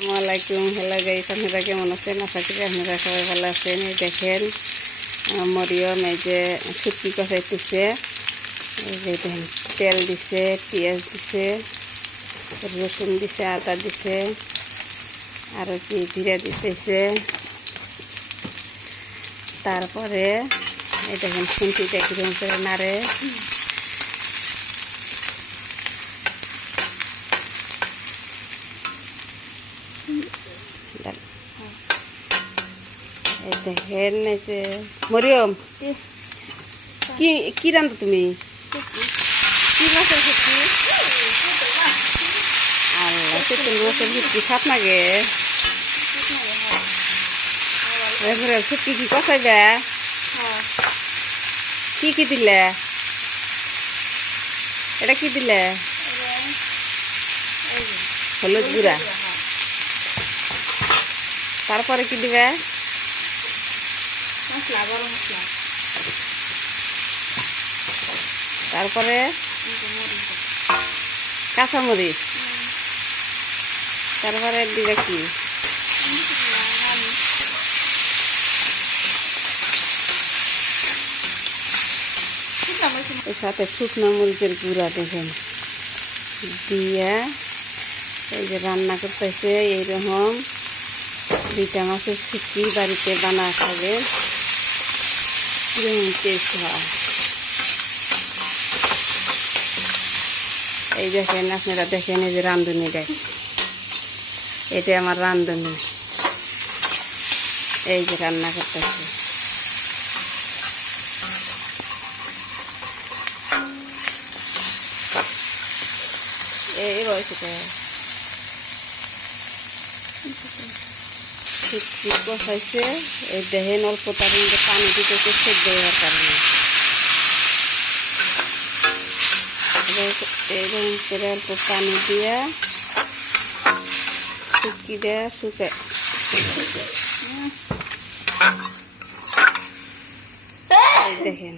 আসসালামু আলাইকুম। Hello guys, আপনারা কেমন আছেন? আশা করি আপনারা সবাই ভালো আছেন। এই দেখেন মরিয়ম এই যে শুটকি কষাইতেছে। এই যে দেখেন তেল দিছে, পেঁয়াজ দিছে, রসুন দিছে, আদা দিছে, আরও কি জিরা দিতেছে। তারপরে এই দেখেন খুন্তিটা কিরকম করে নাড়ে। এই দেখেন এই যে মরিয়ম কি কি রান্ধো তুমি? কি মাছের শুটকি? আল্লাহ, চিতল মাছের শুটকি খাত লাগে। শুটকি কি কষাইবে? কি কি দিলে? এটা কি দিলে? হলুদ গুঁড়া। তারপরে কি দিবে? তারপরে কাঁচামরিচ। তারপরে দিবে কি? এর সাথে শুকনো মরিচের গুঁড়া দেখেন দিয়া এই যে রান্না করতেছে। এইরকম দুইটা মাছের শুটকি বাড়িতে বানা খাবে, কিরকম টেস্ট হয়। এই দেখেন, আপনারা দেখেন এই যে রাঁধুনি দেখ, এটা আমার রাঁধুনি। এই যে রান্না করতেছে। এই বয়সটা শুটকি কষাইছে। এই দেখেন অল্প তার মধ্যে পানি দিতেছে সেদ্ধ হওয়ার কারণে। এইরকম করে অল্প পানি দিয়া শুটকি দেয়া শুকায় দেখেন।